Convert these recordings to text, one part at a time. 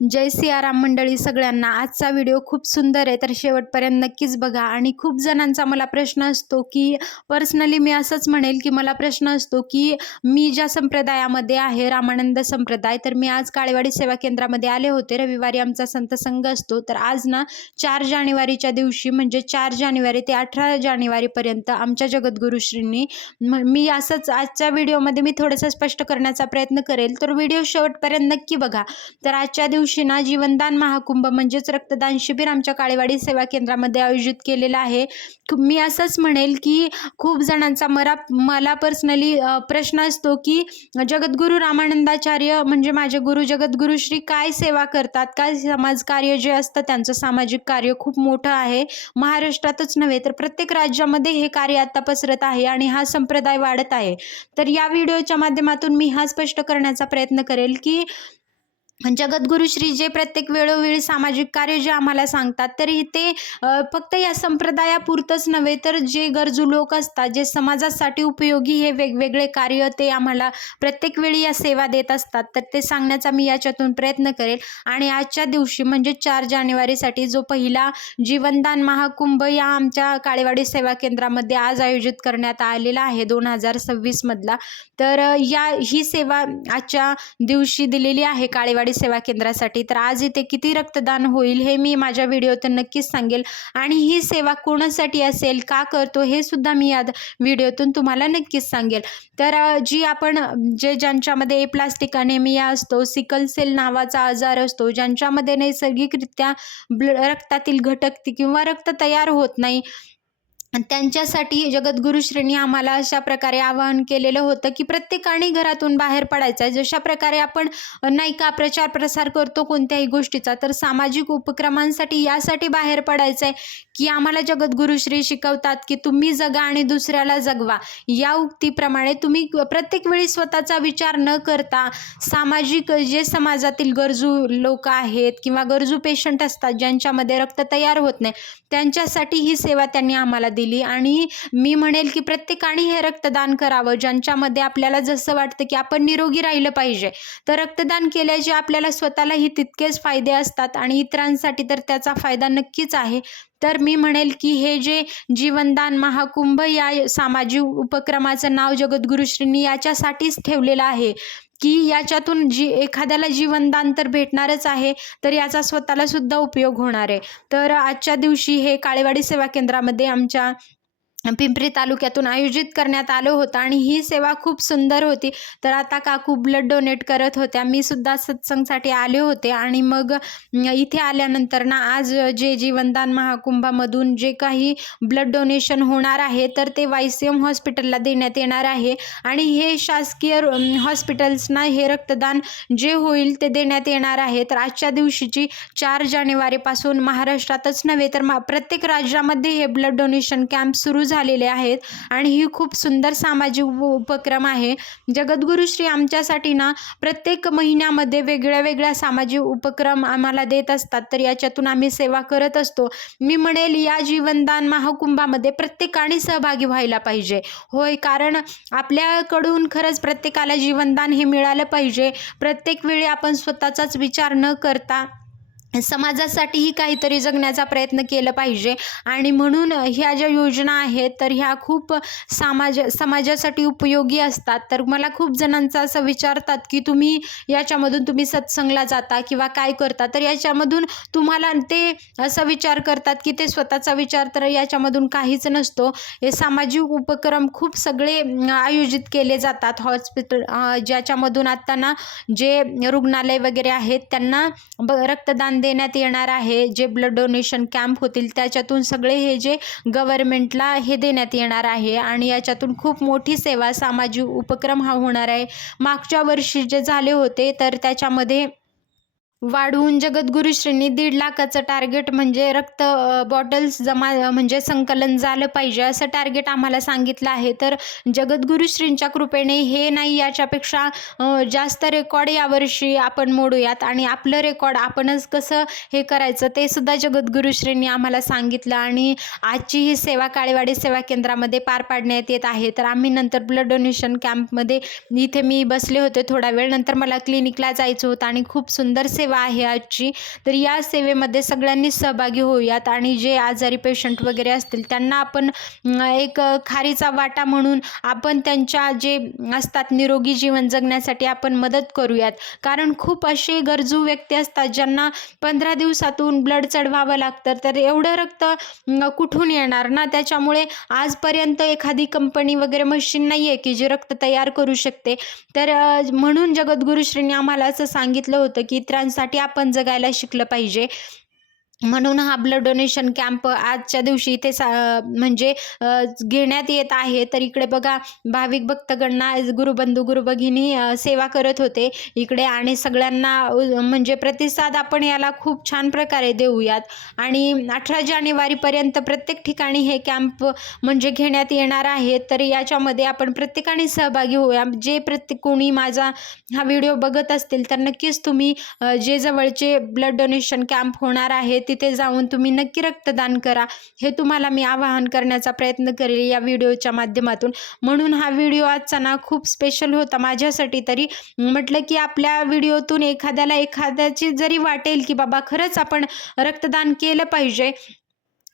जय सियाराम मंडळी सगळ्यांना. आजचा व्हिडिओ खूप सुंदर आहे, तर शेवटपर्यंत नक्कीच बघा. आणि खूप जणांचा मला प्रश्न असतो की पर्सनली मी असंच म्हणेल की मला प्रश्न असतो की मी ज्या संप्रदायामध्ये आहे, रामानंद संप्रदाय, तर मी आज काळेवाडी सेवा केंद्रामध्ये आले होते. रविवारी आमचा संत संघ असतो, तर आज ना 4 जानेवारीच्या दिवशी म्हणजे 4 जानेवारी ते 18 जानेवारीपर्यंत आमच्या जगद्गुरुश्रींनी मी असंच आजच्या व्हिडिओमध्ये मी थोडंसं स्पष्ट करण्याचा प्रयत्न करेल, तर व्हिडिओ शेवटपर्यंत नक्की बघा. तर आजच्या दिवशी ना जीवनदान महाकुंभ म्हणजेच रक्तदान शिबिर आमच्या काळेवाडी सेवा केंद्रामध्ये आयोजित केलेलं आहे. मी असंच म्हणेल की खूप जणांचा मला पर्सनली प्रश्न असतो की जगद्गुरू रामानंदाचार्य म्हणजे माझे गुरु जगद्गुरू श्री काय सेवा करतात, काय समाज कार्य जे असतं त्यांचं सामाजिक कार्य खूप मोठं आहे. महाराष्ट्रातच नव्हे तर प्रत्येक राज्यामध्ये हे कार्य आता पसरत आहे आणि हा संप्रदाय वाढत आहे. तर या व्हिडिओच्या माध्यमातून मी हा स्पष्ट करण्याचा प्रयत्न करेल की जगद्गुरू श्री जे प्रत्येक वेळोवेळी सामाजिक कार्य जे आम्हाला सांगतात, तरी ते फक्त या संप्रदायापुरतंच नव्हे तर जे गरजू लोक असतात, जे समाजासाठी उपयोगी हे वेगवेगळे कार्य ते आम्हाला प्रत्येक वेळी या सेवा देत असतात, तर ते सांगण्याचा मी याच्यातून प्रयत्न करेल. आणि आजच्या दिवशी म्हणजे 4 जानेवारीसाठी जो पहिला जीवनदान महाकुंभ या आमच्या काळेवाडी सेवा केंद्रामध्ये आज आयोजित करण्यात आलेला आहे 2026 मधला. तर ही सेवा आजच्या दिवशी दिलेली आहे काळेवाडी सेवा केंद्रासाठी. तर आज इथे किती रक्तदान होईल हे मी माझ्या व्हिडिओतून नक्कीच सांगेल. आणि ही सेवा कोणासाठी असेल, का करतो, हे सुद्धा मी या व्हिडिओतून तुम्हाला नक्कीच सांगेल. तर ज्यांच्यामध्ये प्लास्टिक अनेमिया असतो, सिकल सेल नावाचा आजार असतो, ज्यांच्यामध्ये नैसर्गिकरित्या रक्तातील घटक किंवा रक्त तयार होत नाही, त्यांच्यासाठी जगद्गुरुश्रींनी आम्हाला अशा प्रकारे आवाहन केलेलं होतं की प्रत्येकाने घरातून बाहेर पडायचं आहे. जशा प्रकारे आपण नाही का प्रचार प्रसार करतो कोणत्याही गोष्टीचा, तर सामाजिक उपक्रमांसाठी यासाठी बाहेर पडायचं आहे की आम्हाला जगद्गुरुश्री शिकवतात की तुम्ही जगा आणि दुसऱ्याला जगवा. या उक्तीप्रमाणे तुम्ही प्रत्येक वेळी स्वतःचा विचार न करता सामाजिक जे समाजातील गरजू लोक आहेत किंवा गरजू पेशंट असतात ज्यांच्यामध्ये रक्त तयार होत नाही, त्यांच्यासाठी ही सेवा त्यांनी आम्हाला दिली. आणि मी म्हणेल की प्रत्येकाने हे रक्तदान करावं. ज्यांच्यामध्ये आपल्याला जसं वाटतं की आपण निरोगी राहिलं पाहिजे, तर रक्तदान केल्याचे आपल्याला स्वतःलाही तितकेच फायदे असतात आणि इतरांसाठी तर त्याचा फायदा नक्कीच आहे. तर मी म्हणेल की हे जे जीवनदान महाकुंभ या सामाजिक उपक्रमाचं नाव जगद्गुरुश्रींनी याच्यासाठीच ठेवलेलं आहे की याच्यातून एखाद्याला जीवनदान तर भेटणारच आहे, तर याचा स्वतःला सुद्धा उपयोग होणार आहे. तर आजच्या दिवशी हे काळेवाडी सेवा केंद्रामध्ये आमच्या पिंपरी तालुक्यातून आयोजित करण्यात आलं होतं आणि ही सेवा खूप सुंदर होती. तर आता काकू ब्लड डोनेट करत होत्या, मी सुद्धा सत्संगसाठी आले होते. आणि मग इथे आल्यानंतर ना आज जे जीवनदान महाकुंभामधून जे काही ब्लड डोनेशन होणार आहे, तर ते YCM हॉस्पिटलला देण्यात येणार आहे. आणि हे शासकीय हॉस्पिटल्सना हे रक्तदान जे होईल ते देण्यात येणार आहे. तर आजच्या दिवशीची 4 जानेवारीपासून महाराष्ट्रातच नव्हे तर प्रत्येक राज्यामध्ये हे ब्लड डोनेशन कॅम्प सुरू झालेले आहेत. आणि ही खूप सुंदर सामाजिक उपक्रम आहे. जगद्गुरुश्री आमच्यासाठी ना प्रत्येक महिन्यामध्ये वेगळ्या वेगळ्या सामाजिक उपक्रम आम्हाला देत असतात, तर याच्यातून आम्ही सेवा करत असतो. मी म्हणेल या जीवनदान महाकुंभामध्ये प्रत्येकाने सहभागी व्हायला पाहिजे. होय, कारण आपल्याकडून खरंच प्रत्येकाला जीवनदान हे मिळालं पाहिजे. प्रत्येक वेळी आपण स्वतःचाच विचार न करता समाजासाठीही काहीतरी जगण्याचा प्रयत्न केला पाहिजे. आणि म्हणून ह्या ज्या योजना आहेत तर ह्या खूप समाजासाठी उपयोगी असतात. तर मला खूप जणांचं असं विचारतात की तुम्ही सत्संगला जाता किंवा काय करता, तर याच्यामधून तुम्हाला ते असं विचार करतात की ते स्वतःचा विचार, तर याच्यामधून काहीच नसतो. हे सामाजिक उपक्रम खूप सगळे आयोजित केले जातात हॉस्पिटल ज्याच्यामधून आता ना जे रुग्णालय वगैरे आहेत त्यांना रक्तदान देण्यात येणार आहे. जे ब्लड डोनेशन कॅम्प होतील त्याच्यातून सगळे हे जे गव्हर्नमेंटला हे देण्यात येणार आहे. आणि याच्यातून खूप मोठी सेवा सामाजिक उपक्रम हा होणार आहे. मागच्या वर्षी जे झाले होते तर त्याच्यामध्ये वाढवून जगद्गुरुश्रींनी 1.5 लाखाचं टार्गेट म्हणजे रक्त बॉटल्स म्हणजे संकलन झालं पाहिजे असं टार्गेट आम्हाला सांगितलं आहे. तर जगद्गुरुश्रींच्या कृपेने हे नाही याच्यापेक्षा जास्त रेकॉर्ड यावर्षी आपण मोडूयात आणि आपलं रेकॉर्ड आपणच कसं हे करायचं ते सुद्धा जगद्गुरुश्रींनी आम्हाला सांगितलं. आणि आजची ही सेवा काळेवाडी सेवा केंद्रामध्ये पार पाडण्यात येत आहे. तर आम्ही नंतर ब्लड डोनेशन कॅम्पमध्ये इथे मी बसले होते थोडा वेळ, नंतर मला क्लिनिकला जायचं होतं आणि खूप सुंदर सेवा सेवा आहे आजची. तर या सेवेमध्ये सगळ्यांनी सहभागी होऊयात आणि जे आजारी पेशंट वगैरे असतील त्यांना आपण एक खारीचा वाटा म्हणून आपण त्यांच्या जे असतात निरोगी जीवन जगण्यासाठी आपण मदत करूयात. कारण खूप असे गरजू व्यक्ती असतात ज्यांना 15 दिवसातून ब्लड चढवावं लागतं. तर एवढं रक्त कुठून येणार ना. त्याच्यामुळे आजपर्यंत एखादी कंपनी वगैरे मशीन नाही आहे की जे रक्त तयार करू शकते. तर म्हणून जगद्गुरुश्रींनी आम्हाला असं सांगितलं होतं की इतरांसाठी आपण जगायला शिकलं पाहिजे. म्हणून हा ब्लड डोनेशन कॅम्प आजच्या दिवशी इथे म्हणजे घेण्यात येत आहे. तर इकडे बघा भाविक भक्तगणना गुरुबंधू गुरुभगिनी सेवा करत होते इकडे आणि सगळ्यांना म्हणजे प्रतिसाद आपण याला खूप छान प्रकारे देऊयात. आणि 18 जानेवारीपर्यंत प्रत्येक ठिकाणी हे कॅम्प म्हणजे घेण्यात येणार आहे. तर याच्यामध्ये आपण प्रत्येकाने सहभागी होऊया. जे प्रत्येक कोणी माझा हा व्हिडिओ बघत असतील तर नक्कीच तुम्ही जे जवळचे ब्लड डोनेशन कॅम्प होणार आहे तिथे जाऊन तुम्ही नक्की रक्तदान करा. हे तुम्हाला मी आवाहन करण्याचा प्रयत्न करेल या व्हिडिओच्या माध्यमातून. म्हणून हा व्हिडिओ आजचा ना खूप स्पेशल होता माझ्यासाठी. तरी म्हटलं की आपल्या व्हिडिओतून एखाद्याची जरी वाटेल की बाबा खरंच आपण रक्तदान केलं पाहिजे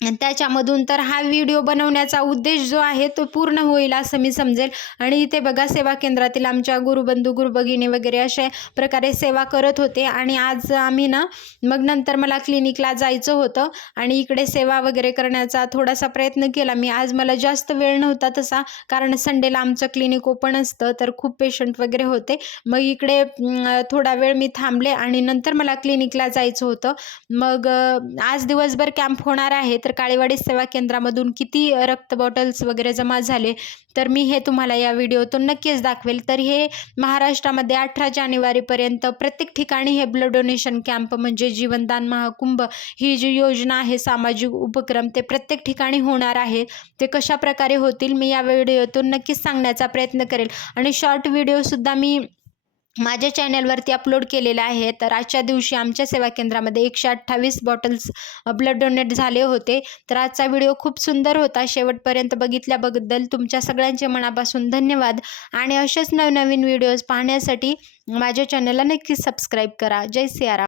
त्याच्यामधून, तर हा व्हिडिओ बनवण्याचा उद्देश जो आहे तो पूर्ण होईल असं मी समजेल. आणि इथे बघा सेवा केंद्रातील आमच्या गुरुबंधू गुरुभगिनी वगैरे अशा प्रकारे सेवा करत होते. आणि आज आम्ही ना मग नंतर मला क्लिनिकला जायचं होतं आणि इकडे सेवा वगैरे करण्याचा थोडासा प्रयत्न केला मी. आज मला जास्त वेळ नव्हता तसा, कारण संडेला आमचं क्लिनिक ओपन असतं तर खूप पेशंट वगैरे होते. मग इकडे थोडा वेळ मी थांबले आणि नंतर मला क्लिनिकला जायचं होतं. मग आज दिवसभर कॅम्प होणार आहे. तर काळेवाडी सेवा केंद्रामधून किती रक्त बॉटल्स वगैरे जमा झाले तर मी हे तुम्हाला या व्हिडिओतून नक्कीच दाखवेल. तर हे महाराष्ट्रामध्ये 18 जानेवारीपर्यंत प्रत्येक ठिकाणी हे ब्लड डोनेशन कॅम्प म्हणजे जीवनदान महाकुंभ ही जी योजना आहे सामाजिक उपक्रम ते प्रत्येक ठिकाणी होणार आहे. ते कशा प्रकारे होतील मी या व्हिडिओतून नक्कीच सांगण्याचा प्रयत्न करेल. आणि शॉर्ट व्हिडिओसुद्धा मी माझ्या चॅनलवरती अपलोड केलेला आहे. तर आजच्या दिवशी आमच्या सेवा केंद्रामध्ये 128 बॉटल्स ब्लड डोनेट झाले होते. तर आजचा व्हिडिओ खूप सुंदर होता. शेवटपर्यंत बघितल्याबद्दल तुमच्या सगळ्यांचे मनापासून धन्यवाद. आणि असेच नवनवीन व्हिडिओज पाहण्यासाठी माझ्या चॅनलला नक्कीच सबस्क्राईब करा. जय सियाराम.